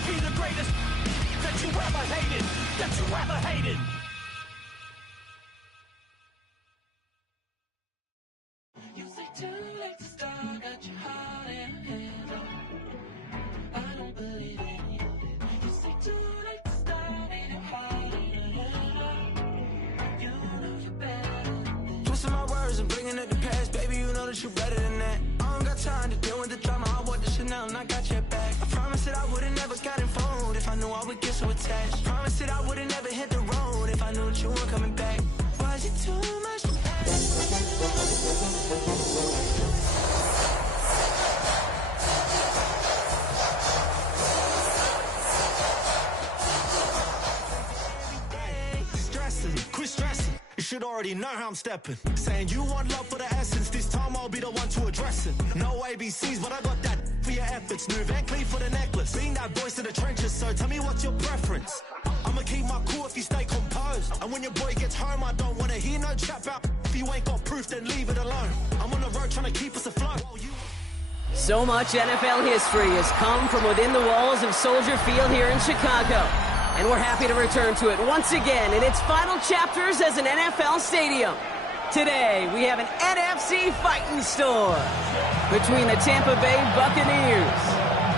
I'll be the greatest that you ever hated, that you ever hated. You say too late to start, got your heart in hand. I don't believe any of it. You say too late to start, ain't it hard in your head? You know you're better than this. Twisting my words and bringing up the past, baby, you know that you're better than that. I don't got time to deal with the drama, I want the Chanel and I got your back. I promise that I would've never gotten phoned if I knew I would get so attached. Promise that I would've never hit the road if I knew that you weren't coming back. Was it too much to quit stressing, you should already know how I'm stepping. Saying you want love for the essence, this time I'll be the one to address it. No ABCs, but I got that for your efforts. New Van Cleef for the necklace, being that voice in the trenches. So tell me what's your preference. I'ma keep my cool if you stay composed. And when your boy gets home, I don't wanna hear no chat out. If you ain't got proof, then leave it alone. I'm on the road trying to keep us afloat. So much NFL history has come from within the walls of Soldier Field here in Chicago. And we're happy to return to it once again in its final chapters as an NFL stadium. Today, we have an NFC fighting store between the Tampa Bay Buccaneers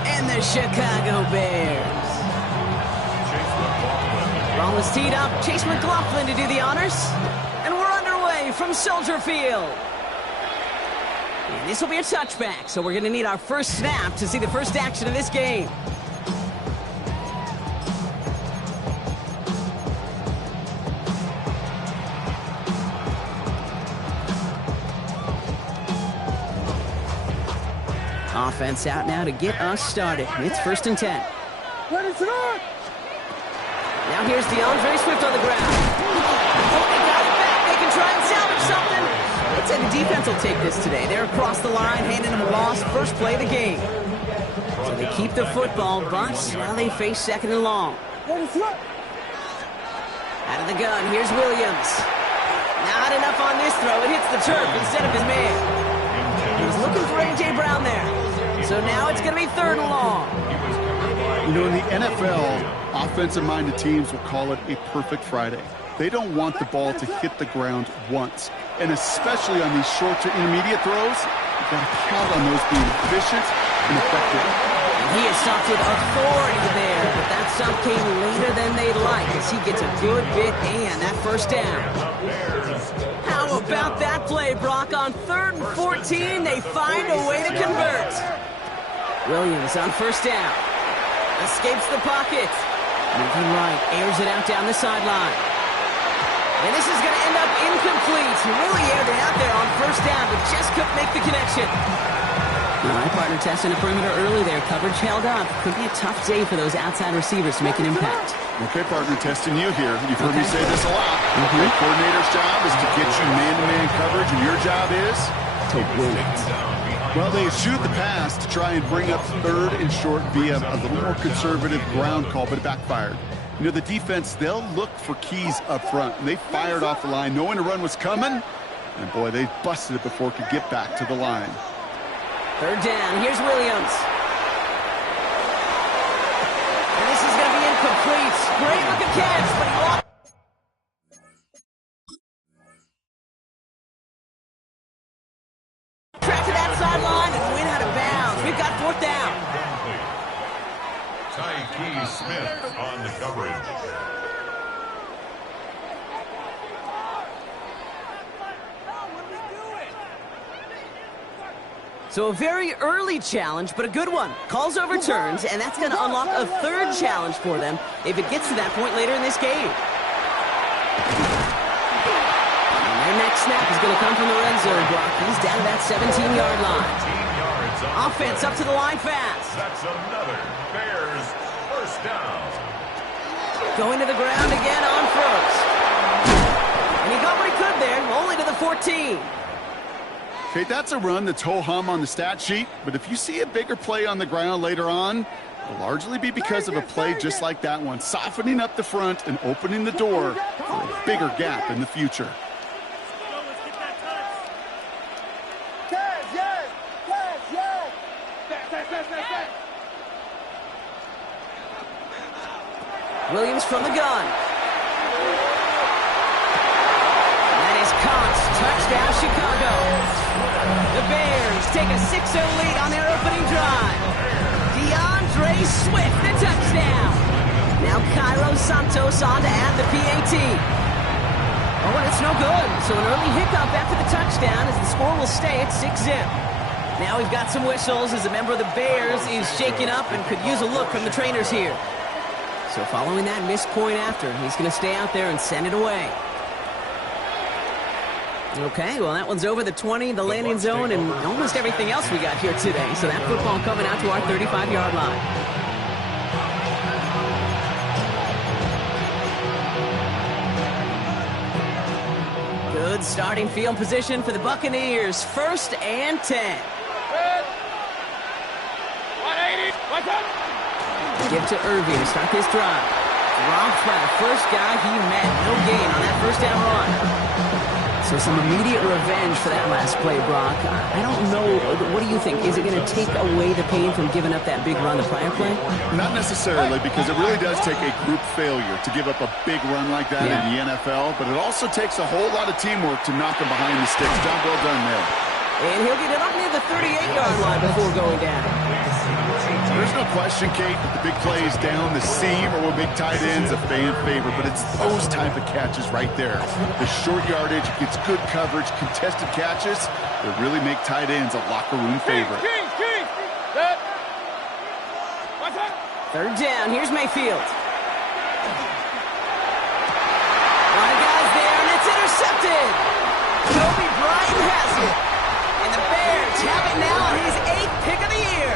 and the Chicago Bears. Ball is teed up, Chase McLaughlin to do the honors. And we're underway from Soldier Field. And this will be a touchback, so we're going to need our first snap to see the first action of this game. Offense out now to get us started. It's 1st and 10. Now here's DeAndre Swift on the ground. Oh, they got it back. They can try and salvage something. I'd say the defense will take this today. They're across the line, handing them a loss. First play of the game. So they keep the football, but now they face 2nd and long. Out of the gun, here's Williams. Not enough on this throw. It hits the turf instead of his man. He was looking for A.J. Brown there. So now it's going to be 3rd and long. You know, in the NFL, offensive-minded teams will call it a perfect Friday. They don't want the ball to hit the ground once. And especially on these short to intermediate throws, you've got to count on those being efficient and effective. He is stopped with authority there, but that stop came later than they'd like as he gets a good bit and that first down. How about that play, Brock? On 3rd and 14, they find a way to convert. Williams on 1st down. Escapes the pocket. Moving right, airs it out down the sideline. And this is going to end up incomplete. He really aired it out there on 1st down, but just couldn't make the connection. All right, partner testing the perimeter early there. Coverage held up. Could be a tough day for those outside receivers to make an impact. Okay, partner, testing you here. You've heard me say this a lot. The coordinator's job is to get you man-to-man coverage, and your job is to win it. Well, they eschewed the pass to try and bring up 3rd and short via a little more conservative ground call, but it backfired. You know, the defense, they'll look for keys up front, and they fired off the line knowing the run was coming, and boy, they busted it before it could get back to the line. 3rd down, here's Williams. And this is going to be incomplete. Great looking catch, but he lost. Track to that sideline and went out of bounds. We've got 4th down. Tyke Smith on the coverage. So a very early challenge, but a good one. Calls overturns, and that's going to unlock a 3rd challenge for them if it gets to that point later in this game. And their next snap is going to come from the red zone block. He's down to that 17-yard line. Offense up to the line fast. That's another Bears 1st down. Going to the ground again on 1st. And he got what he could there, only to the 14. Okay, that's a run that's ho-hum on the stat sheet, but if you see a bigger play on the ground later on, it'll largely be because of a play just like that one, softening up the front and opening the door for a bigger gap in the future. Williams from the gun. That is caught. Touchdown, Chicago. The Bears take a 6-0 lead on their opening drive. DeAndre Swift, the touchdown. Now Cairo Santos on to add the PAT. Oh, and it's no good. So an early hiccup after the touchdown as the score will stay at 6-0. Now we've got some whistles as a member of the Bears is shaken up and could use a look from the trainers here. So following that missed point after, he's going to stay out there and send it away. Okay, well, that one's over the 20, the landing zone, and almost everything else we got here today. So that football coming out to our 35-yard line. Good starting field position for the Buccaneers. 1st and 10. 180. What's up? Give to Irving to start this drive. Dropped by the first guy he met. No gain on that first down run. So some immediate revenge for that last play, Brock. I don't know. What do you think? Is it going to take away the pain from giving up that big run the prior play? Not necessarily, because it really does take a group failure to give up a big run like that in the NFL, but it also takes a whole lot of teamwork to knock him behind the sticks. Job well done there. And he'll get it up near the 38-yard line before going down. There's no question, Kate, that the big plays down the seam or with big tight ends a fan favorite, but it's those type of catches right there. The short yardage gets good coverage, contested catches that really make tight ends a locker room favorite. King. 3rd down. Here's Mayfield. A lot of guys there, and it's intercepted. Kobe Bryant has it. And the Bears have it now on his 8th pick of the year.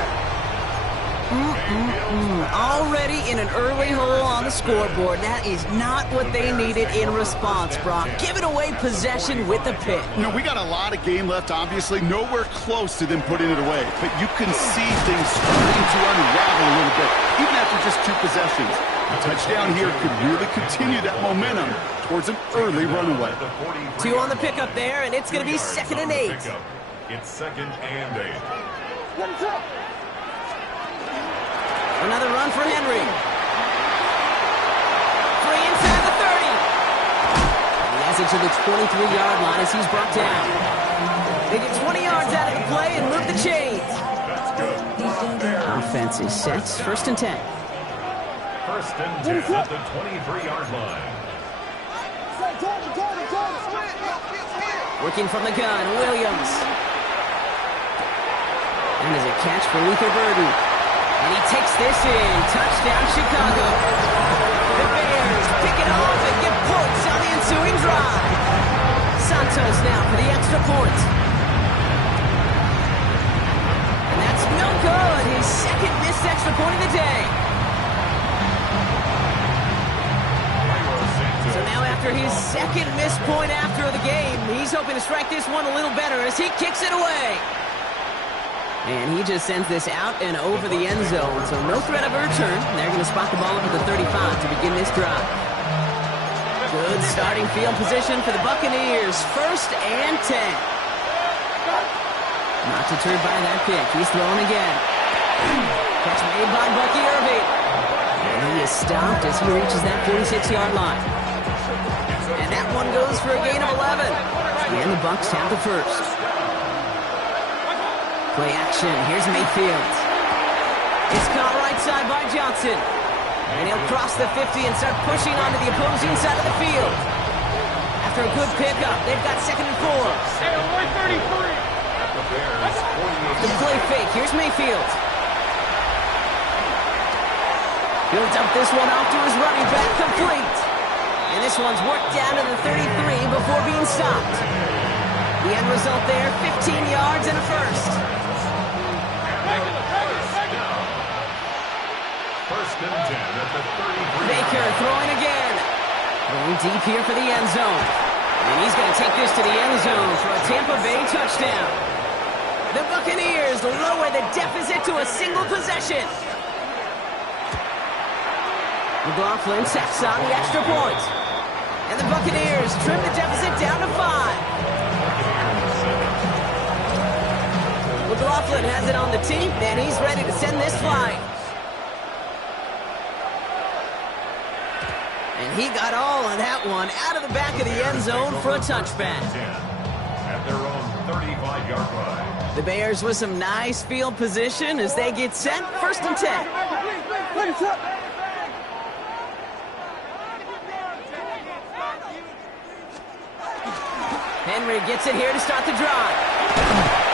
Already in an early hole on the scoreboard. That is not what they needed in response, Brock. Giving away possession with the pick. You know, we got a lot of game left, obviously. Nowhere close to them putting it away. But you can see things starting to unravel a little bit, even after just 2 possessions. A touchdown here could really continue that momentum towards an early runaway. 2 on the pickup there, and it's going to be 2nd and 8. It's 2nd and 8. Another run for Henry. 3 inside the 30. He has it to the 23-yard line as he's brought down. They get 20 yards out of the play and move the chains. Offense is set. 1st and 10. 1st and 10 at the 23-yard line. Working from the gun, Williams. And there's a catch for Luther Burden. And he takes this in. Touchdown, Chicago. The Bears pick it off and get points on the ensuing drive. Santos now for the extra point. And that's no good. His 2nd missed extra point of the day. So now after his 2nd missed point after the game, he's hoping to strike this one a little better as he kicks it away. And he just sends this out and over the end zone, so no threat of a return. They're going to spot the ball up at the 35 to begin this drive. Good starting field position for the Buccaneers. 1st and 10. Not deterred by that pick. He's throwing again. Catch made by Bucky Irving. And he is stopped as he reaches that 46-yard line. And that one goes for a gain of 11. And the Bucs have the first. Play action. Here's Mayfield. It's caught right side by Johnson. And he'll cross the 50 and start pushing onto the opposing side of the field. After a good pickup, they've got 2nd and 4. Hey, 133. The play fake. Here's Mayfield. He'll dump this one off to his running back, complete. And this one's worked down to the 33 before being stopped. The end result there, 15 yards and a first. 1st and 10 at the 33. Baker throwing again. Going deep here for the end zone. And he's going to take this to the end zone for a Tampa Bay touchdown. The Buccaneers lower the deficit to a single possession. McLaughlin sets on the extra point. And the Buccaneers trim the deficit down to 5. McLaughlin has it on the tee, and he's ready to send this flying. He got all of that one out of the back of the end zone for a touchback. 10 at their own 35-yard line. The Bears with some nice field position as they get set. 1st and 10. Henry gets it here to start the drive.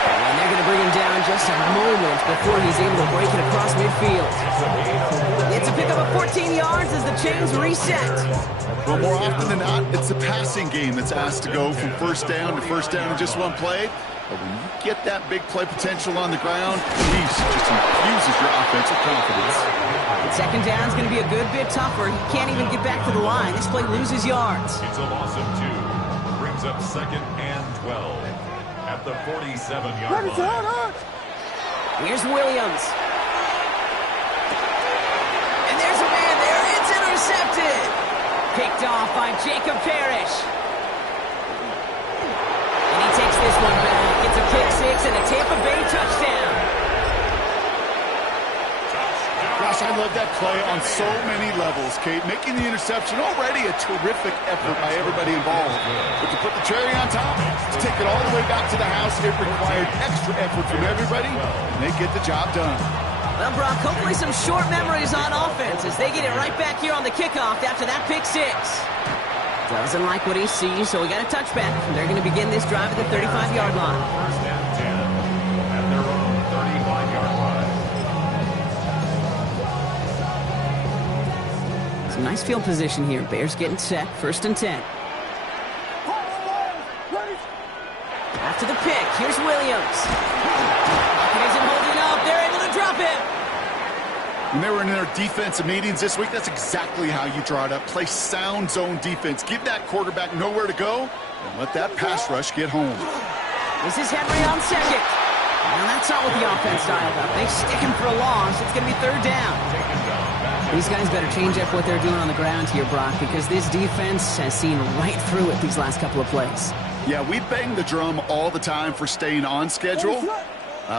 And they're going to bring him down just a moment before he's able to break it across midfield. It's a pickup of 14 yards as the chains reset. Well, more often than not, it's the passing game that's asked to go from first down in just one play. But when you get that big play potential on the ground, geez, it just infuses your offensive confidence. And 2nd down is going to be a good bit tougher. He can't even get back to the line. This play loses yards. It's a loss of 2. Brings up 2nd and 12 at the 47-yard line. Here's Williams. And there's a man there. It's intercepted. Picked off by Jacob Parrish. And he takes this one back. It's a pick 6 and a Tampa Bay touchdown. Gosh, I love that play on so many levels, Kate. Making the interception, already a terrific effort by everybody involved. But to put the cherry on top, to take it all the way back to the house, it required extra effort from everybody, and they get the job done. Well, Brock, hopefully some short memories on offense as they get it right back here on the kickoff after that pick 6. Doesn't like what he sees, so we got a touchback. They're going to begin this drive at the 35-yard line. 1st and 10 at their own 35-yard line. Some nice field position here. Bears getting set. 1st and 10. After the pick, here's Williams. It isn't holding up. They're able to drop him. When they were in their defensive meetings this week, that's exactly how you draw it up. Play sound zone defense. Give that quarterback nowhere to go, and let that pass rush get home. This is Henry on 2nd. Now that's not what the offense dialed up. They stick him for a loss. It's going to be 3rd down. These guys better change up what they're doing on the ground here, Brock, because this defense has seen right through it these last couple of plays. Yeah, we bang the drum all the time for staying on schedule.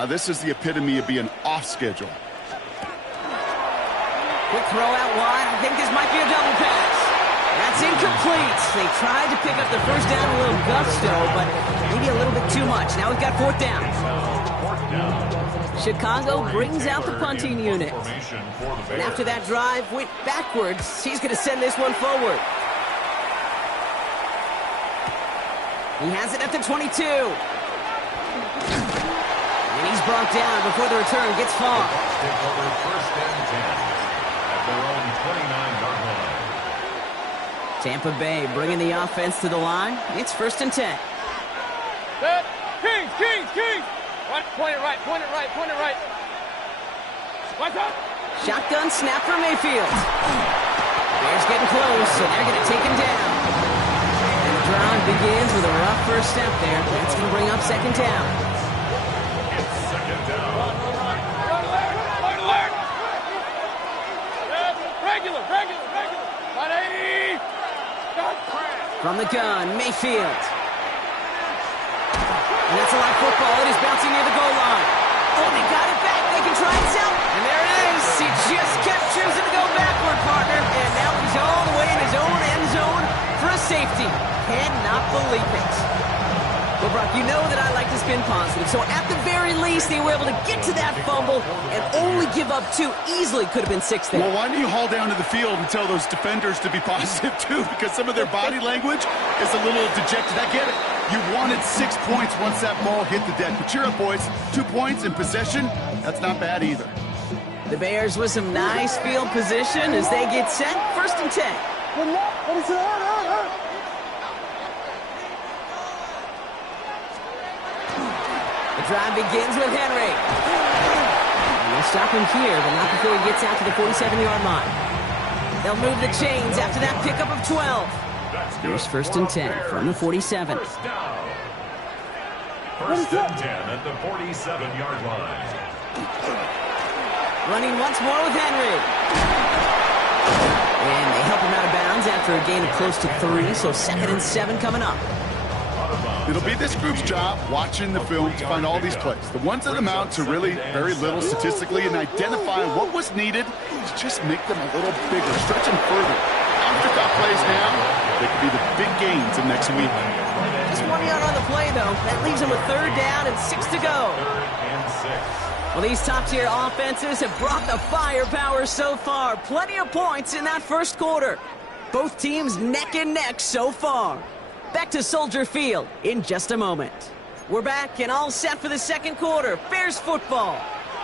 This is the epitome of being off schedule. Quick throw out wide. I think this might be a double pass. That's incomplete. They tried to pick up the 1st down a little gusto, but maybe a little bit too much. Now we've got 4th down. Chicago brings out the punting unit. And after that drive went backwards, he's going to send this one forward. He has it at the 22. And he's brought down before the return gets far. 1st and 10 at their own 29-yard line. Tampa Bay bringing the offense to the line. It's 1st and 10. Set. Kings. Right, point it right. What's up? Shotgun snap for Mayfield. Bears getting close, so they're going to take him down. And the drive begins with a rough first step there. That's going to bring up 2nd down. It's 2nd down. Alert. Regular. 180. From the gun, Mayfield. And that's a live football. It is bouncing near the goal line. Oh, they got it back. They can try and sell. And there it is. He just kept choosing to go backward, partner. And now he's all the way in his own end zone for a safety. Cannot believe it. Well, Brock, you know that I like to spin positive. So at the very least, they were able to get to that fumble and only give up 2. Easily could have been 6 there. Well, why don't you haul down to the field and tell those defenders to be positive, too? Because some of their body language is a little dejected. I get it. You wanted 6 points once that ball hit the deck. But cheer up, boys. 2 points in possession, that's not bad either. The Bears with some nice field position as they get set. 1st and 10. The drive begins with Henry. And they'll stop him here, but not before he gets out to the 47-yard line. They'll move the chains after that pickup of 12. Here's 1st and 10 from the 47. 1st down. 1st and 10 at the 47-yard line. Running once more with Henry. And they help him out of bounds after a gain of close to 3, so 2nd and 7 coming up. It'll be this group's job watching the film to find all these plays. The ones that amount to really very little statistically and identify what was needed to just make them a little bigger, stretch them further. Afterthought plays now. They could be the big gains of next week. Just 1 yard on the play, though. That leaves him with 3rd down and 6 to go. Well, these top-tier offenses have brought the firepower so far. Plenty of points in that first quarter. Both teams neck and neck so far. Back to Soldier Field in just a moment. We're back and all set for the second quarter. Bears football.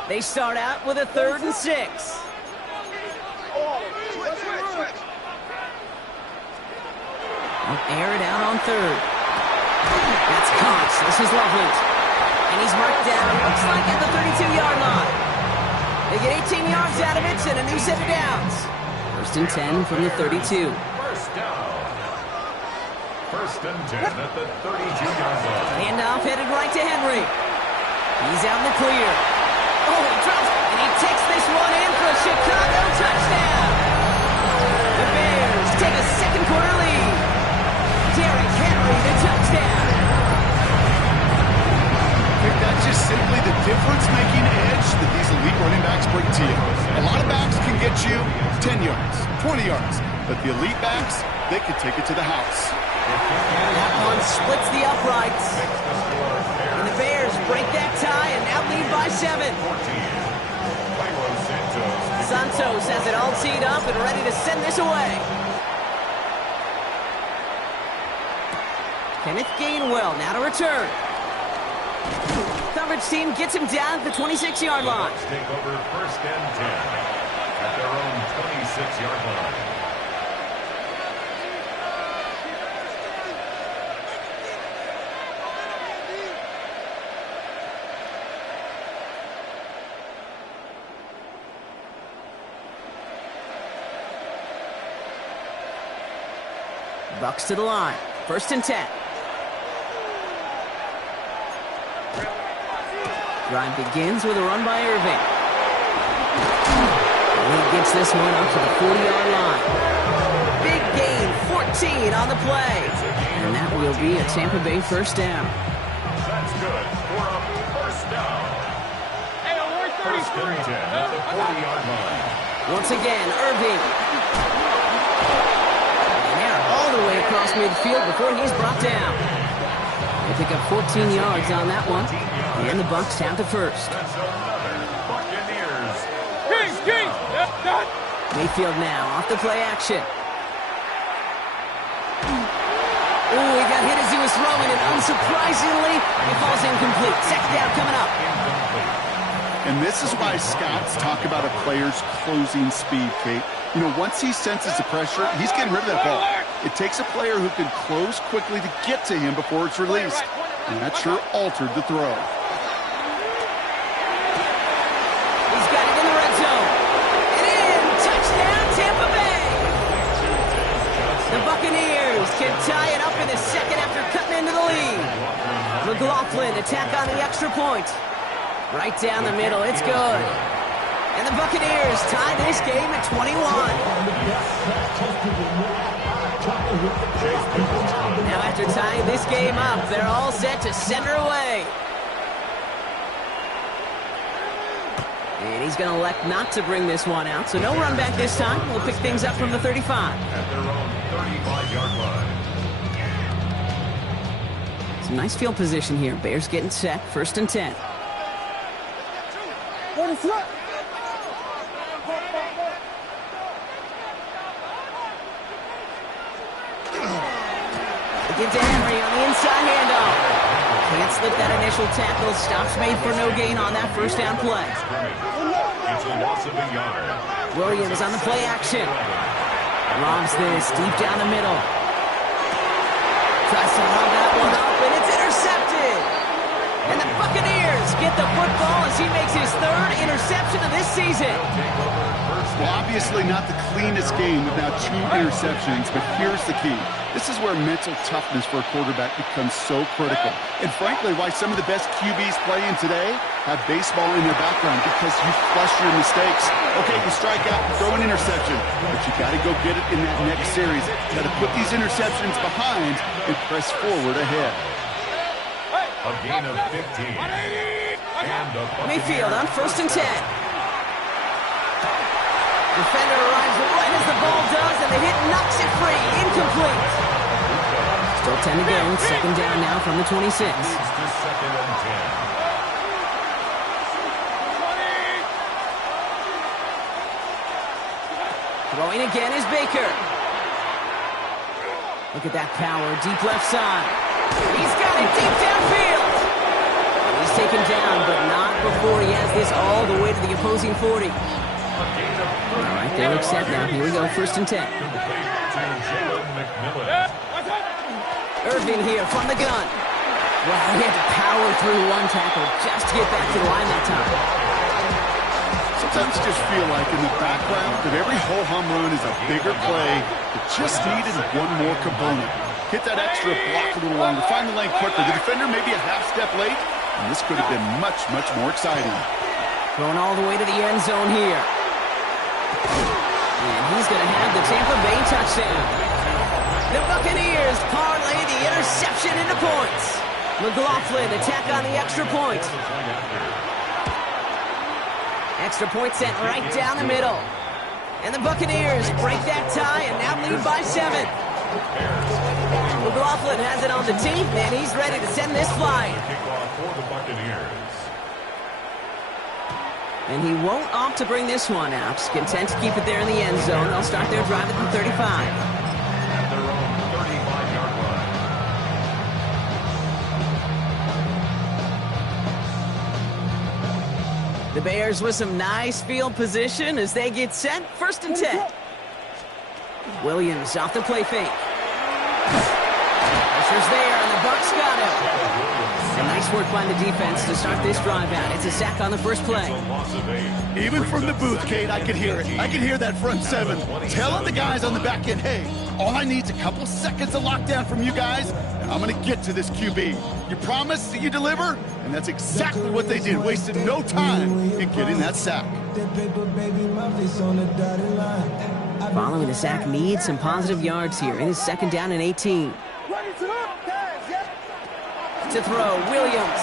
They start out with a 3rd and 6. Air it out on 3rd. That's Cox. This is Loveland. And he's marked down, looks like at the 32-yard line. They get 18 yards out of it and a new set of downs. 1st and 10 from the 32. First down. 1st and 10 at the 32-yard line. Handoff headed right to Henry. He's out in the clear. Oh, he drops, and he takes this one in for a Chicago touchdown. The Bears take a second quarter lead. Derrick Henry, the touchdown. I think that's just simply the difference-making edge that these elite running backs bring to you. A lot of backs can get you 10 yards, 20 yards, but the elite backs, they can take it to the house. That one splits the uprights. And the Bears break that tie and now lead by 7. Santos has it all teed up and ready to send this away. Kenneth Gainwell now to return. Coverage team gets him down at the 26-yard line. Take over 1st and 10 at their own 26-yard line. Bucks to the line. 1st and 10. Drive begins with a run by Irving. And he gets this one up to the 40-yard line. Big gain, 14 on the play. And that will be a Tampa Bay 1st down. That's good for a 1st down. Hey, we're 1st and 10 at the 40-yard line. Once again, Irving. And they're all the way across midfield before he's brought down. They pick up 14 yards on that one. And the Bucks have the 1st. That's another Buccaneers. Kings! Yep. Mayfield now off the play action. Ooh, he got hit as he was throwing, and unsurprisingly, he falls incomplete. 2nd down coming up. And this is why scouts talk about a player's closing speed, Kate. You know, once he senses the pressure, he's getting rid of that ball. It takes a player who can close quickly to get to him before it's released. And that sure altered the throw. He's got it in the red zone. And in! Touchdown, Tampa Bay! The Buccaneers can tie it up in the 2nd after cutting into the lead. McLaughlin attack on the extra point. Right down the middle, it's good. And the Buccaneers tie this game at 21. Now after tying this game up, they're all set to send her away. And he's going to elect not to bring this one out, so no run back this time. We'll pick things up from the 35. At their own 35-yard line. Some nice field position here. Bears getting set, 1st and 10. Give to Henry on the inside handoff. Can't slip that initial tackle. Stops made for no gain on that 1st down play. It's a loss of a yard. Williams on the play action. Lobs this deep down the middle. Tries to lob that one up, and it's intercepted. And the Buccaneers get the football as he makes his 3rd interception of this season. Well, obviously not the cleanest game with now 2 interceptions, but here's the key. This is where mental toughness for a quarterback becomes so critical. And frankly, why some of the best QBs playing today have baseball in their background, because you flush your mistakes. Okay, you strike out, throw an interception, but you got to go get it in that next series. Got to put these interceptions behind and press forward ahead. A gain of 15. And a Mayfield on 1st and 10. Defender arrives right as the ball does, and the hit knocks it free. Incomplete. Still 10 to go. Second down now from the 26. Leads to second and 10. Throwing again is Baker. Look at that power, deep left side. He's got it deep downfield. He's taken down, but not before he has this all the way to the opposing 40. All right, they look set now. Here we go, first and 10. Irving here from the gun. Well, he had to power through one tackle just to get back to the line that time. Sometimes you just feel like in the background that every ho-hum run is a bigger play that just needed one more component. Hit that extra block a little longer, find the lane quicker. The defender maybe a half step late, and this could have been much, much more exciting. Going all the way to the end zone here. And he's going to have the Tampa Bay touchdown. The Buccaneers parlay the interception into points. McLaughlin attack on the extra point. Extra point sent right down the middle. And the Buccaneers break that tie and now lead by 7. McLaughlin has it on the team, and he's ready to send this flying. And he won't opt to bring this one out. Content to keep it there in the end zone. They'll start their drive at the 35. At their own 35-yard line. The Bears with some nice field position as they get set. First and 10. Williams off the play fake. Pressure's there, and the Bucs got him. And nice work by the defense to start this drive out. It's a sack on the first play. Even from the booth, Kate, I could hear it. I could hear that front seven telling the guys on the back end, hey, all I need is a couple seconds of lockdown from you guys, and I'm going to get to this QB. You promise that you deliver? And that's exactly what they did. Wasted no time in getting that sack. Following the sack, needs some positive yards here. It is second down and 18. To throw, Williams.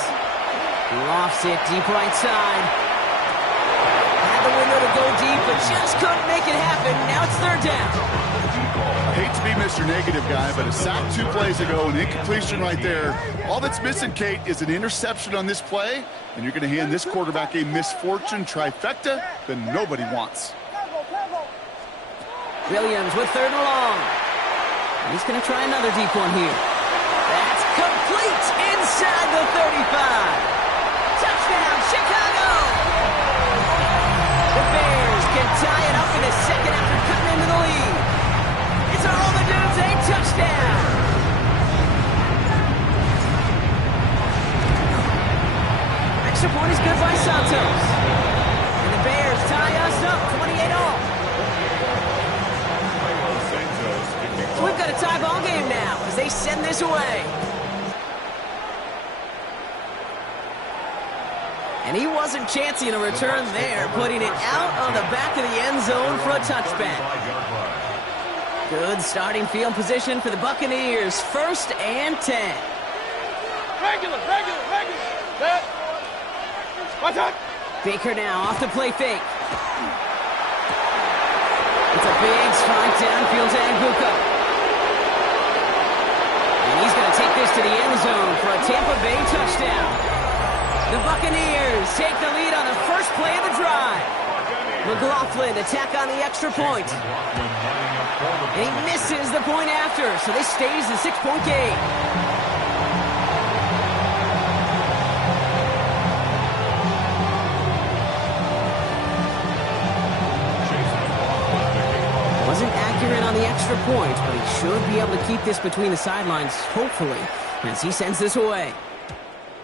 He lofts it deep right side. Had the window to go deep, but just couldn't make it happen. Now it's third down. Hate to be Mr. Negative guy, but a sack 2 plays ago, an incompletion right there. All that's missing, Kate, is an interception on this play, and you're going to hand this quarterback a misfortune trifecta that nobody wants. Williams with third and long. He's going to try another deep one here. That's complete inside the 35. Touchdown, Chicago! The Bears can tie it up in a second after cutting into the lead. It's a roll the dudes, a touchdown. Extra point is good by Santos. And the Bears tie us up 28-all. So we've got a tie ball game now as they send this away. And he wasn't chancing a return there, putting it out on the back of the end zone for a touchback. Good starting field position for the Buccaneers. First and 10. Regular. Set. Watch out. Baker now off the play fake. It's a big strike downfield to Anguka. And he's going to take this to the end zone for a Tampa Bay touchdown. The Buccaneers take the lead on the first play of the drive. McLaughlin attack on the extra point. And he misses the point after, so this stays a 6-point game. Wasn't accurate on the extra point, but he should be able to keep this between the sidelines, hopefully, as he sends this away.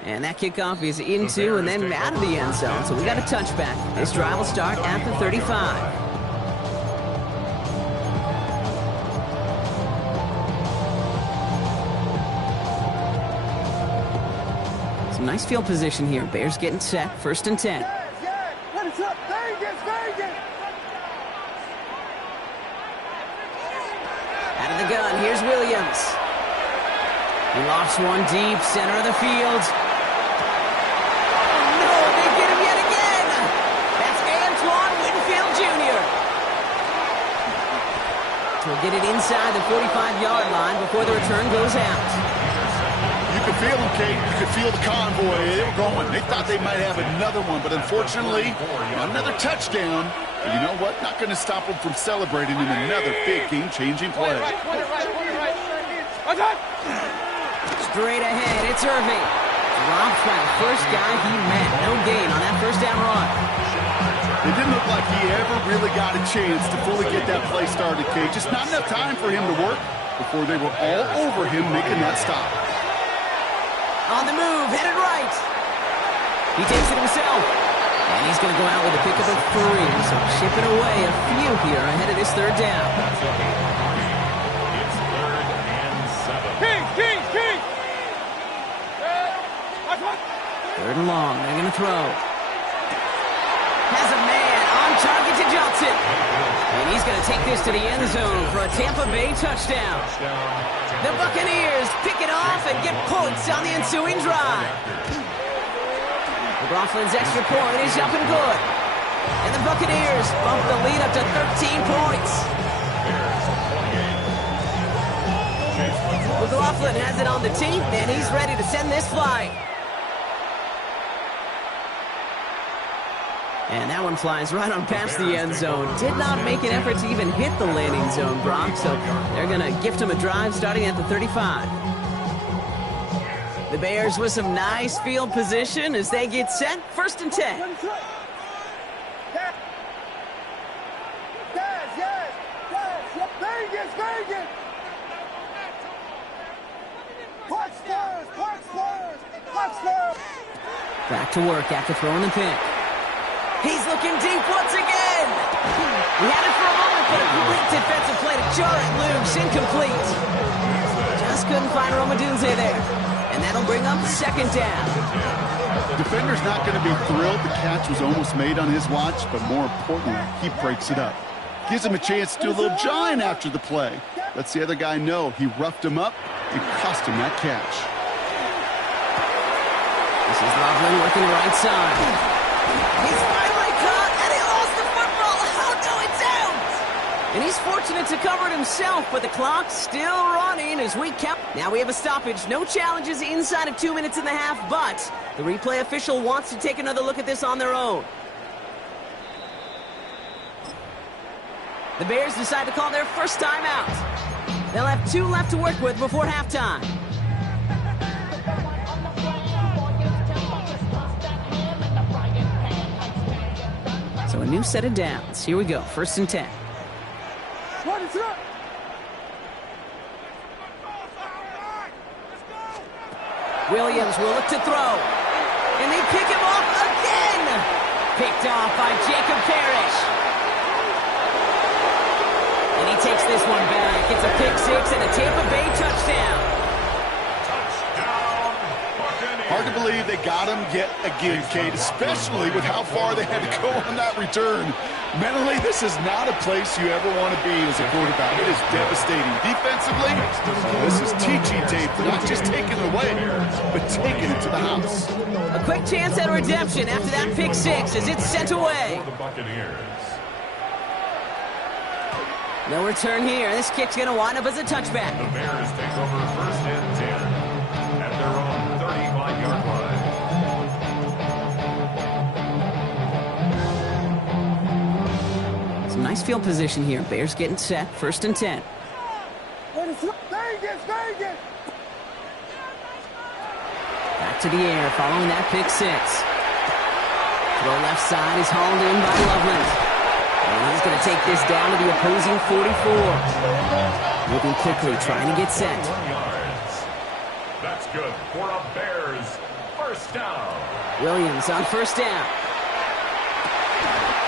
And that kickoff is into and then out of the end zone, so we got a touchback. This drive will start at the 35. Some nice field position here. Bears getting set, first and 10. Out of the gun, here's Williams. He lofts one deep, center of the field. Oh no, they get him yet again! That's Antoine Winfield Jr. will get it inside the 45-yard line before the return goes out. You could feel them, Kate. You could feel the convoy. They were going. They thought they might have another one, but unfortunately, another touchdown. And you know what? Not going to stop them from celebrating in another big game-changing play. Straight ahead, it's Irving. Drops by the first guy he met. No gain on that first down run. It didn't look like he ever really got a chance to fully get that play started, Kate. Just not enough time for him to work before they were all over him making that stop. On the move, headed right. He takes it himself. And he's going to go out with a pickup of 3. So chipping away a few here ahead of this third down. It's 3rd and 7. Kings! 3rd and long, they're going to throw. Has a man on target to Johnson. And he's going to take this to the end zone for a Tampa Bay touchdown. The Buccaneers pick it off and get points on the ensuing drive. McLaughlin's extra point is up and good. And the Buccaneers bump the lead up to 13 points. McLaughlin has it on the teeth, and he's ready to send this flight. And that one flies right on past the end zone. Did not make an effort to even hit the landing zone, Brock, so they're going to gift him a drive starting at the 35. The Bears with some nice field position as they get set. 1st and 10. Back to work after throwing the pick. He's looking deep once again. He had it for a moment, but a great defensive play to jar it loose. Incomplete. Just couldn't find Romadunze there. And that'll bring up 2nd down. Defender's not going to be thrilled the catch was almost made on his watch, but more importantly, he breaks it up. Gives him a chance to do a little jawing after the play. Lets the other guy know he roughed him up and cost him that catch. This is Loveland working the right side. He's finally caught, and he lost the football. Oh, no, it's out! And he's fortunate to cover it himself, but the clock's still running as we count. Now we have a stoppage. No challenges inside of 2 minutes and a half, but the replay official wants to take another look at this on their own. The Bears decide to call their first timeout. They'll have 2 left to work with before halftime. So a new set of downs. Here we go. 1st and 10. Williams will look to throw. And they pick him off again. Picked off by Jacob Parrish. And he takes this one back. It's a pick 6 and a Tampa Bay touchdown. Hard to believe they got him yet again, Kate, especially with how far they had to go on that return. Mentally, this is not a place you ever want to be as a quarterback. It is devastating. Defensively, this is teaching tape for not just taking it away, but taking it to the house. A quick chance at redemption after that pick 6 as it's sent away. The Buccaneers. No return here. This kick's going to wind up as a touchback. The Bears take over 1st and 10 at their own 35-yard line. Some nice field position here. Bears getting set. 1st and 10. Back to the air following that pick 6. Throw left side is hauled in by Loveland. And he's going to take this down to the opposing 44. Moving quickly, trying to get set. That's good for a Bears 1st down. Williams on 1st down.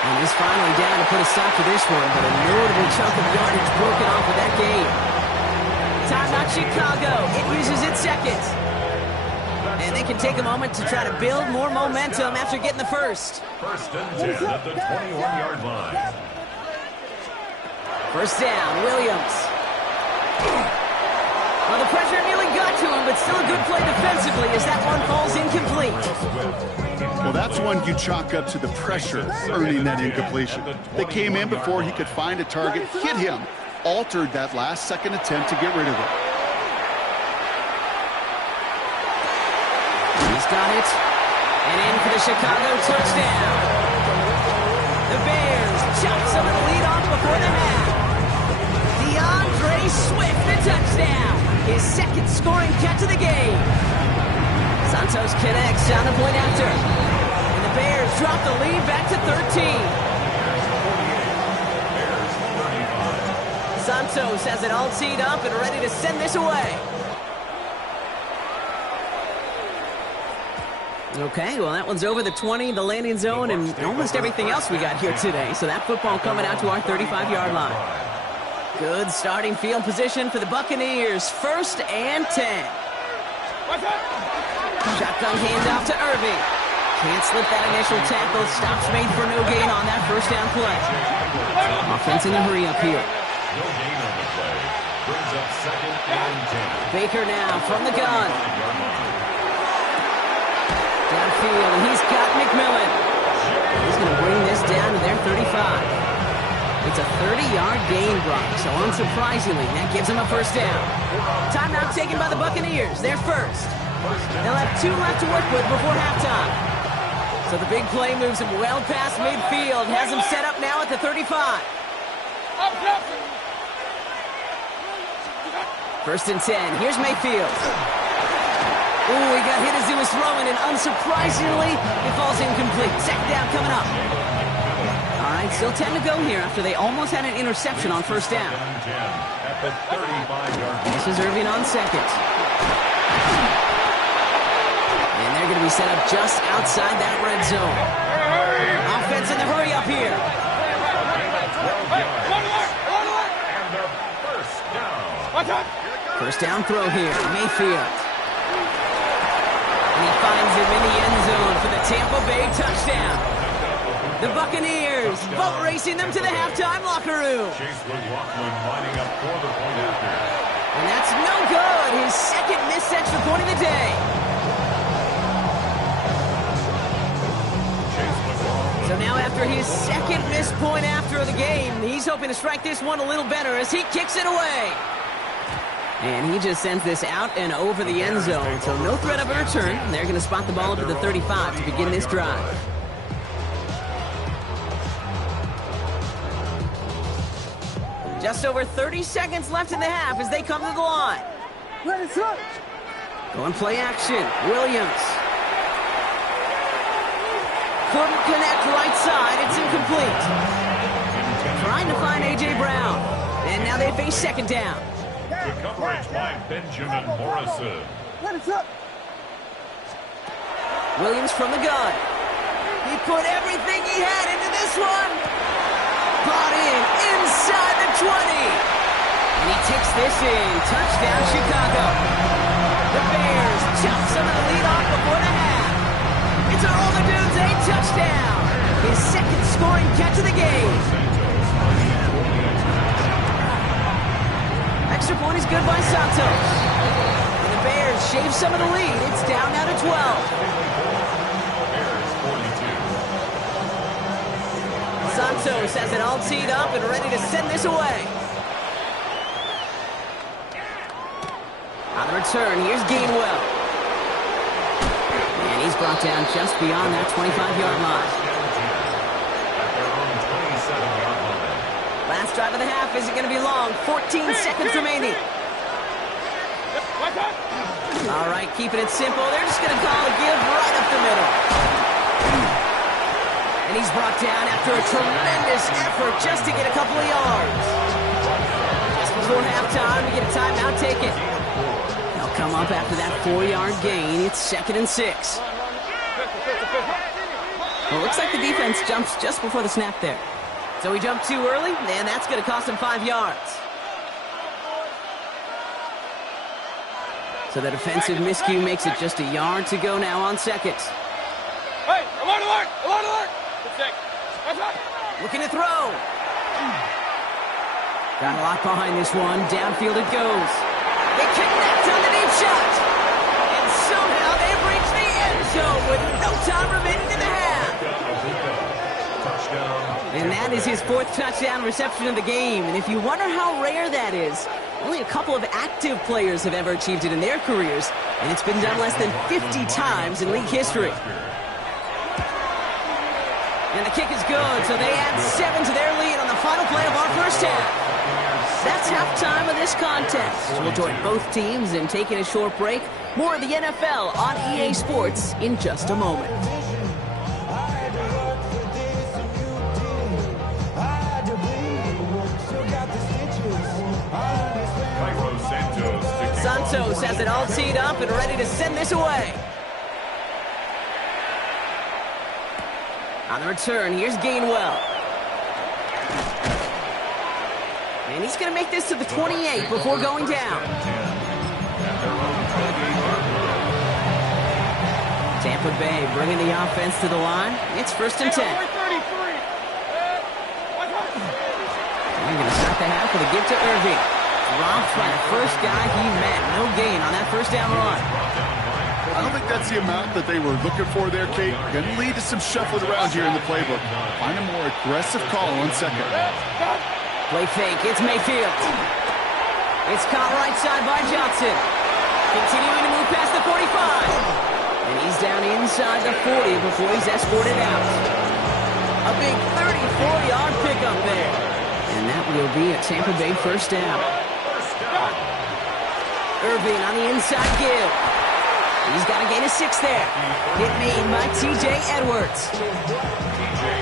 And he's finally down to put a stop to this one, but a notable chunk of yardage broken off of that game. Timeout Chicago. It uses its 2nd. And they can take a moment to try to build more momentum after getting the 1st. 1st and 10 at the 21-yard line. 1st down, Williams. Well, the pressure nearly got to him, but still a good play defensively as that one falls incomplete. Well, that's one you chalk up to the pressure earning that incompletion. They came in before he could find a target, hit him, altered that last-second attempt to get rid of it. He's got it. And in for the Chicago touchdown. The Bears chop some of the lead off before the half. DeAndre Swift, the touchdown. His second scoring catch of the game. Santos connects on the point after. And the Bears drop the lead back to 13. Santos has it all teed up and ready to send this away. Okay, well, that one's over the 20, the landing zone, and almost everything else we got here today. So that football coming out to our 35-yard line. Good starting field position for the Buccaneers. 1st and 10. Shotgun handoff to Irving. Can't slip that initial tackle. Stops made for no gain on that first down play. Offense in a hurry up here. No gain on the play. Brings up 2nd and 10. Baker now from the gun. Downfield, and he's got McMillan. He's going to bring this down to their 35. It's a 30-yard gain, Brock, so unsurprisingly, that gives them a first down. Timeout taken by the Buccaneers. They're first. They'll have 2 left to work with before halftime. So the big play moves him well past midfield, has him set up now at the 35. 1st and 10. Here's Mayfield. Ooh, he got hit as he was throwing, and unsurprisingly, it falls incomplete. Second down coming up. All right, still 10 to go here after they almost had an interception on first down. At the 35-yard line. This is Irving on second. And they're going to be set up just outside that red zone. Offense in the hurry up here. And the first down. First down throw here, Mayfield. And he finds him in the end zone for the Tampa Bay touchdown. The Buccaneers boat racing them to the halftime locker room. Chase McLaughlin lining up for the point after. And that's no good. His second missed extra point of the day. Chase McLaughlin. So now after his second missed point after the game, he's hoping to strike this one a little better as he kicks it away. And he just sends this out and over the end zone, so no threat of a return. They're going to spot the ball up at the 35 to begin this drive. Just over 30 seconds left in the half as they come to the line. Going play action. Williams. Couldn't connect right side. It's incomplete. Trying to find A.J. Brown. And now they face second down. Good coverage by Benjamin Morrison. Williams from the gun. He put everything he had into this one. Brought in inside the 20. And he takes this in. Touchdown, Chicago. The Bears chop some of the lead off before the half. It's Earl the Dude's 8th touchdown. His second scoring catch of the game. Extra point is good by Santos. And the Bears shave some of the lead. It's down now to 12. Bears 42. Santos has it all teed up and ready to send this away. On the return, here's Gainwell. And he's brought down just beyond that 25-yard line. At their own 27-yard line. Last drive of the half isn't going to be long. 14 seconds remaining. All right, keeping it simple. They're just going to call a give right up the middle. And he's brought down after a tremendous effort just to get a couple of yards. Just before halftime, we get a timeout taken. They'll come up after that 4-yard gain. It's 2nd and 6. Well, it looks like the defense jumps just before the snap there. So he jumped too early, and that's going to cost him 5 yards. So the defensive miscue makes it just a yard to go now on second. Hey, alert, alert, alert, alert. Looking to throw. Got a lot behind this one. Downfield it goes. They connect on the deep shot. And somehow they've reached the end zone with no time remaining in the half. Touchdown. And that is his 4th touchdown reception of the game. And if you wonder how rare that is, only a couple of active players have ever achieved it in their careers, and it's been done less than 50 times in league history. And the kick is good, so they add 7 to their lead on the final play of our first half. That's halftime of this contest. We'll join both teams in taking a short break. More of the NFL on EA Sports in just a moment. Santos has it all teed up and ready to send this away. On the return, here's Gainwell. And he's going to make this to the 28 before going down. Tampa Bay bringing the offense to the line. It's 1st and 10. They're going to start the half with a give to Irving. Dropped by the first guy he met. No gain on that first down run. I don't think that's the amount that they were looking for there, Kate. Going to lead to some shuffling around here in the playbook. Find a more aggressive call on 2nd. Play fake. It's Mayfield. It's caught right side by Johnson. Continuing to move past the 45. And he's down inside the 40 before he's escorted out. A big 34-yard pickup there. And that will be a Tampa Bay first down. Irving on the inside give. He's got a gain of 6 there. Hit made by T.J. Edwards.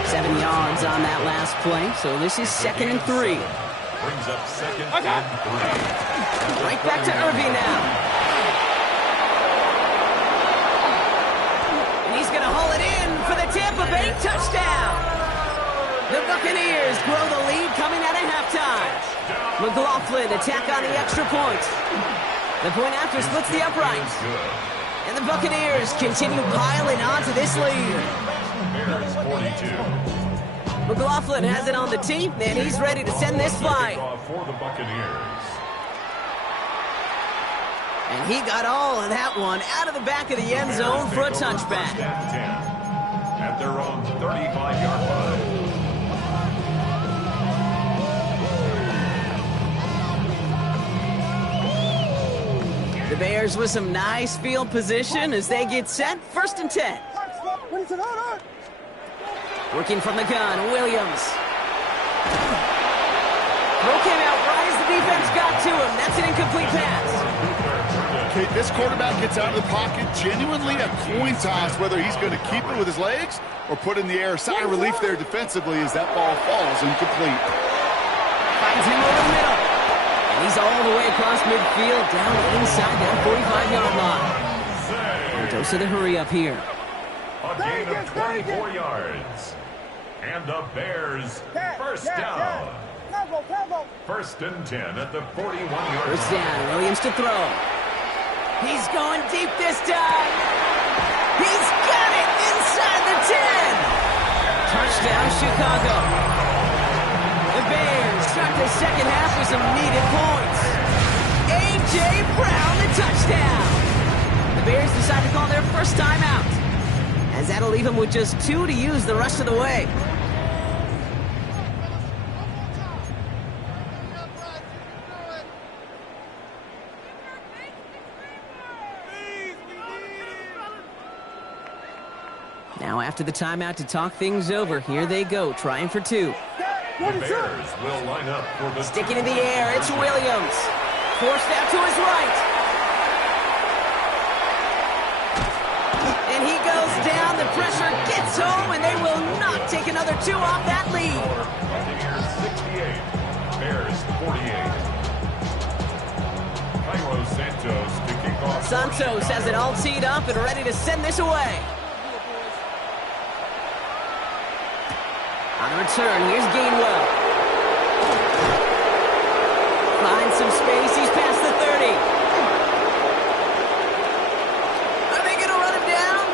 7 yards on that last play, so this is 2nd and 3. Brings up 2nd and 3. Right back to Irving now. And he's going to haul it in for the Tampa Bay touchdown. The Buccaneers grow the lead coming out of halftime. McLaughlin attack on the extra point. The point after splits the uprights. And the Buccaneers continue piling on to this lead. Bears 42. McLaughlin has it on the tee, and he's ready to send this flight. For the Buccaneers. And he got all of that one out of the back of the end zone for a touchback. At their own 35-yard line. The Bears with some nice field position as they get set. 1st and 10. Working from the gun, Williams. Throw came out right as the defense got to him. That's an incomplete pass. Okay, this quarterback gets out of the pocket. Genuinely a coin toss whether he's going to keep it with his legs or put in the air. Sigh of relief there defensively as that ball falls incomplete. Finds him over the middle. He's all the way across midfield, down inside that 45-yard line. Dose of the hurry up here. A gain of 24 yards. And the Bears first down. 1st and 10 at the 41-yard line. First down, Williams to throw. He's going deep this time. He's got it inside the 10. Touchdown, Chicago. The Bears start the second half with some needed points. A.J. Brown, the touchdown. The Bears decide to call their first timeout, as that'll leave them with just 2 to use the rest of the way. Now after the timeout to talk things over, here they go, trying for 2. The Bears will line up for the sticking in the air, it's Williams. Forced out to his right. And he goes down, the pressure gets home, and they will not take another 2 off that lead. Buccaneers 68, Bears 48. Cairo Santos to kick off. Santos has it all teed up and ready to send this away. On the return, here's Gainwell. Finds some space, he's past the 30. Are they gonna run him down?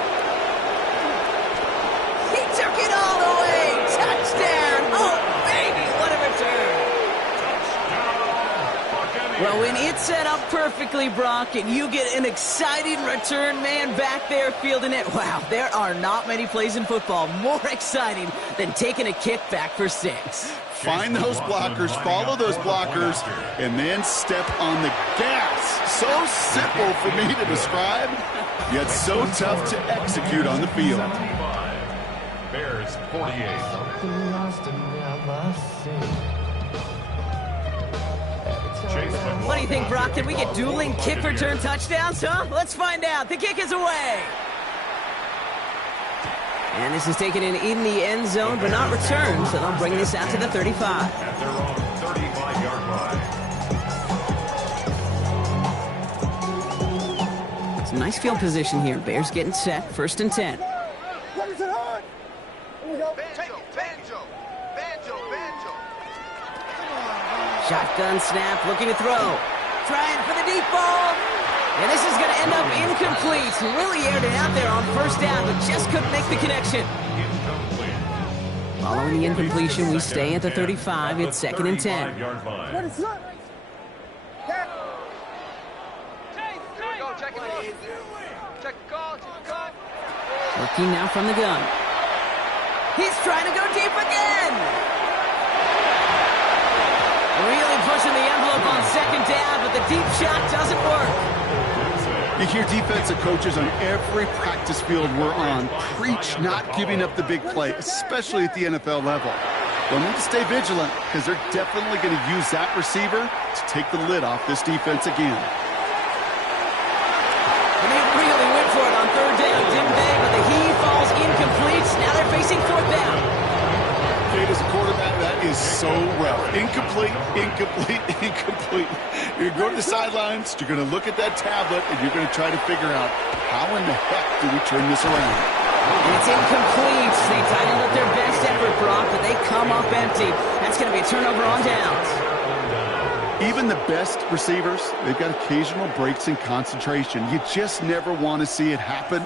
He took it all the way. Touchdown! Oh, baby, what a return. Touchdown, Well, when it's set up perfectly, Brock, and you get an exciting return man back there fielding it, wow, there are not many plays in football more exciting than taking a kick back for 6. Find those blockers, follow those blockers, and then step on the gas. So simple for me to describe, yet so tough to execute on the field. Bears 48. What do you think, Brock? Can we get dueling kick return touchdowns, huh? Let's find out. The kick is away. And this is taken in the end zone, but not returned, so they'll bring this out to the 35. At their own 35-yard line. Some nice field position here. Bears getting set. 1st and 10. Shotgun snap, looking to throw. Trying for the deep ball. And this is going to end up incomplete. Really aired it out there on 1st down, but just couldn't make the connection. Following the incompletion, we stay at the 35. It's 2nd and 10. Working now from the gun. He's trying to go deep again. Really pushing the envelope on 2nd down, but the deep shot doesn't work. You hear defensive coaches on every practice field we're on preach not giving up the big play, especially at the NFL level. They'll need to stay vigilant because they're definitely going to use that receiver to take the lid off this defense again. And they really went for it on 3rd down, didn't they? But the heave falls incomplete. Now they're facing 4th down. Kate, as a quarterback, that is so rough. Incomplete, incomplete, incomplete. You're going to the sidelines, you're going to look at that tablet, and you're going to try to figure out how in the heck do we turn this around. And it's incomplete. They tightened up their best effort, Brock, but they come up empty. That's going to be a turnover on downs. Even the best receivers, they've got occasional breaks in concentration. You just never want to see it happen.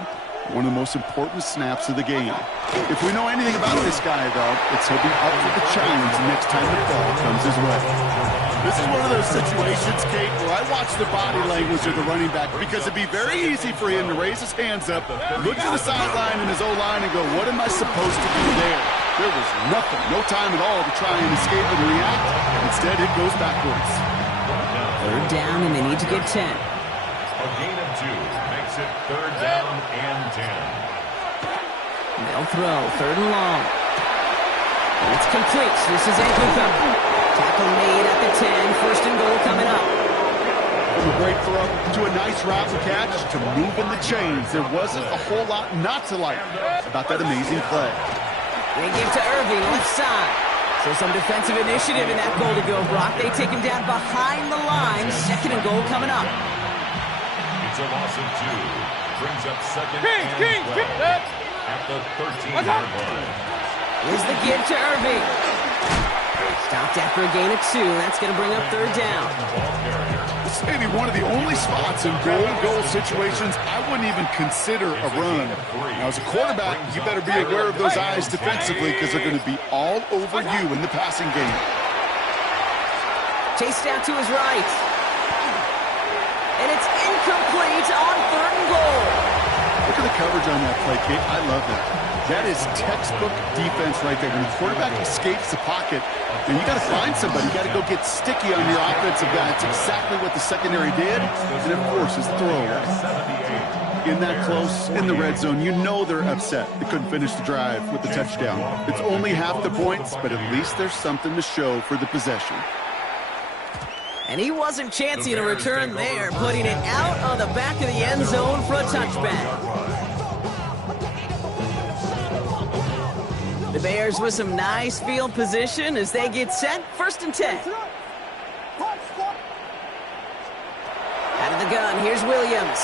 One of the most important snaps of the game. If we know anything about this guy, though, it's he'll be up for the challenge next time the ball comes his way. This is one of those situations, Kate, where I watch the body language of the running back because it'd be very easy for him to raise his hands up, look to the sideline and his O-line and go, what am I supposed to do there? There was nothing, no time at all to try and escape and react. Instead, it goes backwards. 3rd down, and they need to get 10. A gain of 2 makes it 3rd down and 10. They'll throw. 3rd and long. And it's complete. This is Ankuka. Tackle made at the 10. 1st and goal coming up. From a great throw to a nice route and catch to moving the chains. There wasn't a whole lot not to like about that amazing play. They give to Irving, left side. So some defensive initiative in that goal to go, Brock. They take him down behind the line. 2nd and goal coming up. It's a loss of 2. Brings up 2nd Kings, and 12 at the 13-yard line. Here's the give to Irving. Stopped after a gain of 2. That's going to bring up 3rd down. This may be one of the only spots in goal situations I wouldn't even consider a run. Now, as a quarterback, you better be aware of those eyes defensively because they're going to be all over you in the passing game. Chased out to his right. And it's incomplete on 3rd and goal. Look at the coverage on that play, Kate. I love that. That is textbook defense right there. When the quarterback escapes the pocket, then you got to find somebody. You got to go get sticky on your offensive guy. It's exactly what the secondary did. And, of course, it's the throw. In that close, in the red zone, you know they're upset. They couldn't finish the drive with the touchdown. It's only half the points, but at least there's something to show for the possession. And he wasn't chancing a return there, putting it out on the back of the end zone for a touchback. The Bears with some nice field position as they get set. 1st and 10. Out of the gun, here's Williams.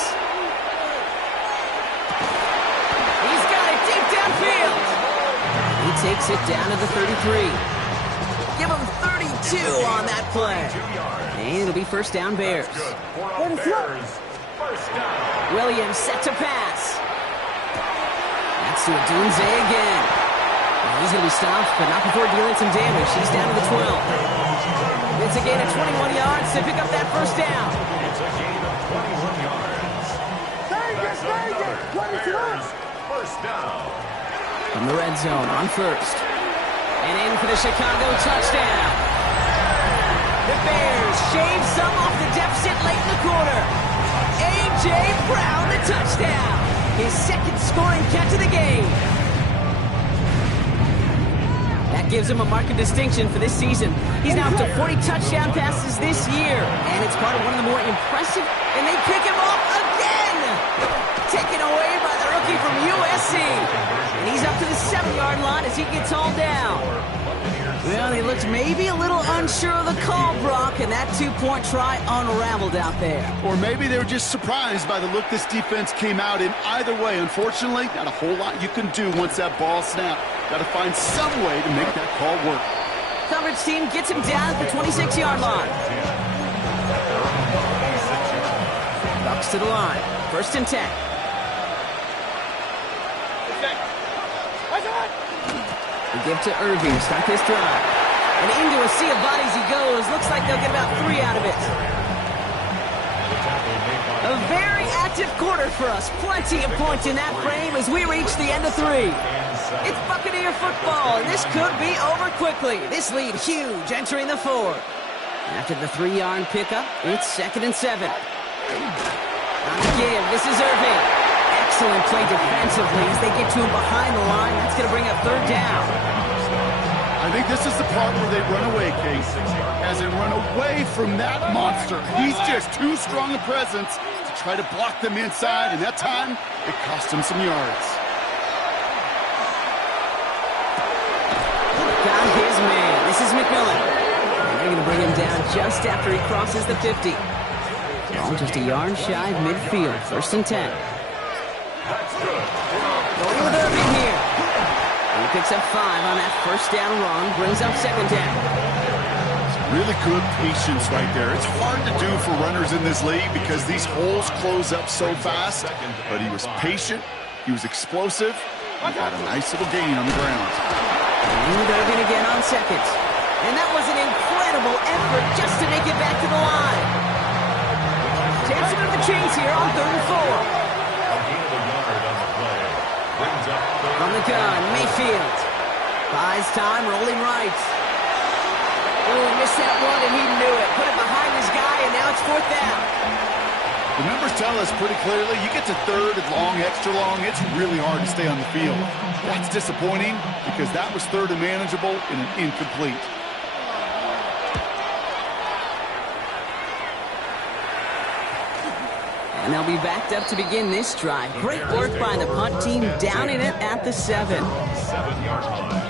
He's got it deep downfield. He takes it down to the 33. Give him 32 on that play. And it'll be 1st down Bears. Williams set to pass. That's to Adunze again. He's going to be stopped, but not before dealing some damage. He's down to the 12. It's a gain of 21 yards to pick up that first down. It's a gain of 21 yards. That's another Bears first down. From the red zone on first. And in for the Chicago touchdown. The Bears shave some off the deficit late in the quarter. A.J. Brown, the touchdown. His second scoring catch of the game. That gives him a mark of distinction for this season. He's now up to 40 touchdown passes this year. And it's part of one of the more impressive. And they pick him off again. Taken away by the rookie from USC. And he's up to the 7-yard line as he gets hauled down. Well, he looked maybe a little unsure of the call, Brock, and that 2-point try unraveled out there. Or maybe they were just surprised by the look this defense came out in. Either way, unfortunately, not a whole lot you can do once that ball snapped. Got to find some way to make that call work. Coverage team gets him down at the 26-yard line. Bucks to the line. First and 10. We give to Irving, start this drive. And into a sea of bodies he goes. Looks like they'll get about 3 out of it. A very active quarter for us. Plenty of points in that frame as we reach the end of 3. It's Buccaneer football, and this could be over quickly. This lead huge entering the 4th. After the 3-yard pickup, it's 2nd and 7. On the give, this is Irving. Excellent play defensively as they get to him behind the line. That's going to bring up 3rd down. I think this is the part where they run away, Case. As they run away from that monster. He's just too strong a presence to try to block them inside, and that time, it cost him some yards. Got his man. This is McMillan. And they're going to bring him down just after he crosses the 50. Ball just a yard shy of midfield. 1st and 10. Going with Irving here. He picks up 5 on that first down run. Brings up 2nd down. Really good patience right there. It's hard to do for runners in this league because these holes close up so fast. But he was patient. He was explosive. He got a nice little gain on the ground. And with Irving again on 2nd. And that was an incredible effort just to make it back to the line. Chance to move the chains here on 3rd and 4. From the gun, Mayfield. Buys time, rolling right. Oh, he missed that one, and he knew it. Put it behind his guy, and now it's 4th down. The numbers tell us pretty clearly, you get to 3rd and long, extra long, it's really hard to stay on the field. That's disappointing because that was 3rd and manageable and an incomplete. And they'll be backed up to begin this drive. Great work by the punt team, down in it at the 7. 7-yard line.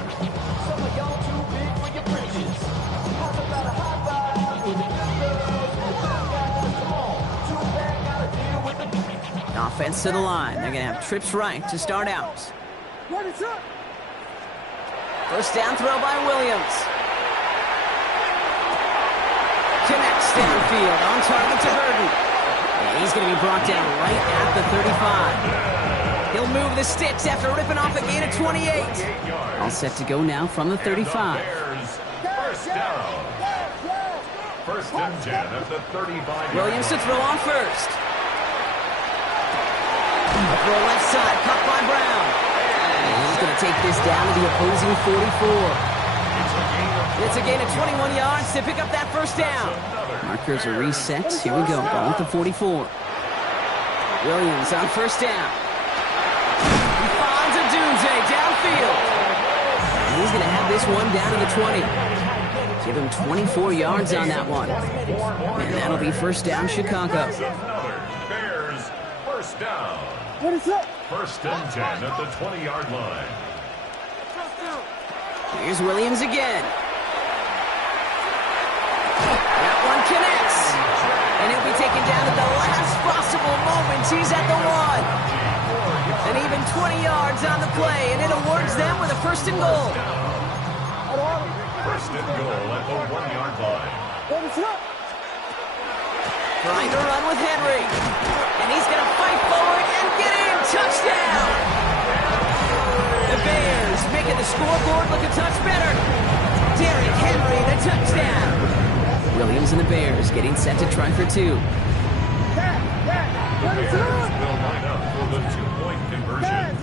Offense to the line. They're going to have trips right to start out. First down throw by Williams. Connects downfield, on target to Burton. And he's going to be brought down right at the 35. He'll move the sticks after ripping off a gain of 28. All set to go now from the 35. First down. 1st and 10 at the 35. Williams to throw on first. Throw left side, caught by Brown. And he's going to take this down to the opposing 44. It's a gain of 21 yards to pick up that first down. Markers are reset. Here we go. Ball at the 44. Williams on first down. He finds a Dunze downfield. And he's going to have this one down to the 20. Give him 24 yards on that one. And that'll be first down, Chicago. Bears first down. What is up? 1st and 10 at the 20-yard line. Here's Williams again. That one connects. And he'll be taken down at the last possible moment. He's at the 1. And even 20 yards on the play. And it awards them with a 1st and goal. 1st and goal at the 1-yard line. What is up? Trying to run with Henry. And he's going to fight forward and get in. Touchdown! The Bears making the scoreboard look a touch better. Derrick Henry, the touchdown. Williams and the Bears getting set to try for two. The Bears will line up for the two-point conversion.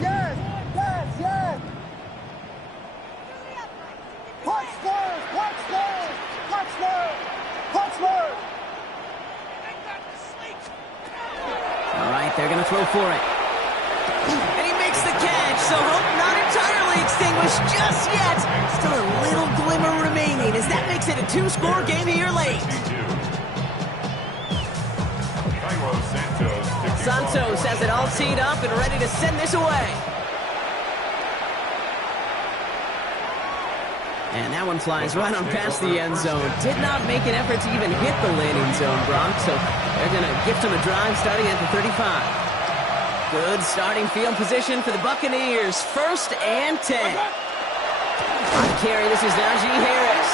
All right, they're going to throw for it. And he makes the catch, so hope not entirely extinguished just yet. Still a little glimmer remaining as that makes it a two-score game here late. Santos has it all teed up and ready to send this away. And that one flies right on past the end zone. Did not make an effort to even hit the landing zone, Brock, so they're going to gift him a drive starting at the 35. Good starting field position for the Buccaneers. 1st and 10. On carry, this is Najee Harris.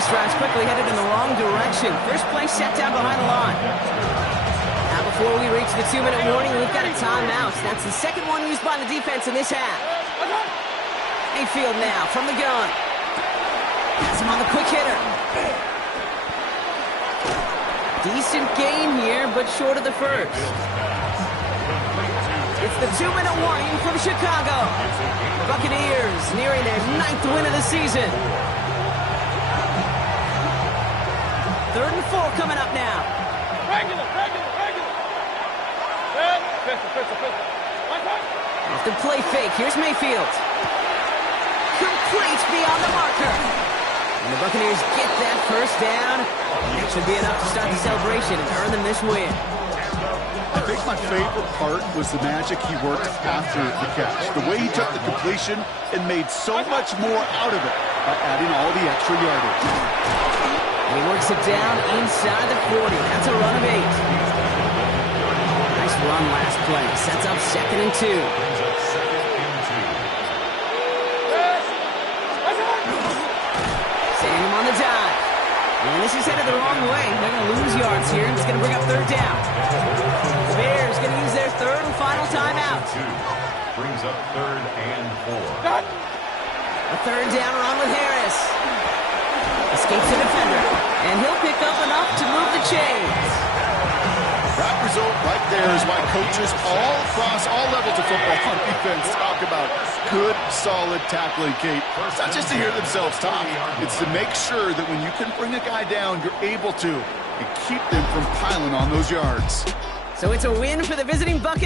This drive's quickly headed in the wrong direction. First play set down behind the line. Now before we reach the 2-minute warning, we've got a timeout. That's the second one used by the defense in this half. Mayfield now from the gun. Has him on the quick hitter. Decent game here, but short of the first. It's the 2-minute warning from Chicago. Buccaneers nearing their 9th win of the season. 3rd and 4 coming up now. Regular. Pistol. Off the play fake, here's Mayfield. Complete beyond the marker. And the Buccaneers get that first down. That should be enough to start the celebration and earn them this win. I think my favorite part was the magic he worked after the catch. The way he took the completion and made so much more out of it by adding all the extra yardage. And he works it down inside the 40. That's a run of 8. Nice run last play. Sets up 2nd and 2. Setting him on the dive. And this is headed the wrong way. They're going to lose yards here. It's going to bring up 3rd down. The Bears going to use their 3rd and final timeout. Brings up 3rd and 4. A 3rd down run with Harris. Escapes the defender. And he'll pick up enough to move the chains. That result right there is why coaches all across all levels of football on defense talk about good, solid tackling, Kate. It's not just to hear themselves talk. It's to make sure that when you can bring a guy down, you're able to and keep them from piling on those yards. So it's a win for the visiting Buccaneers.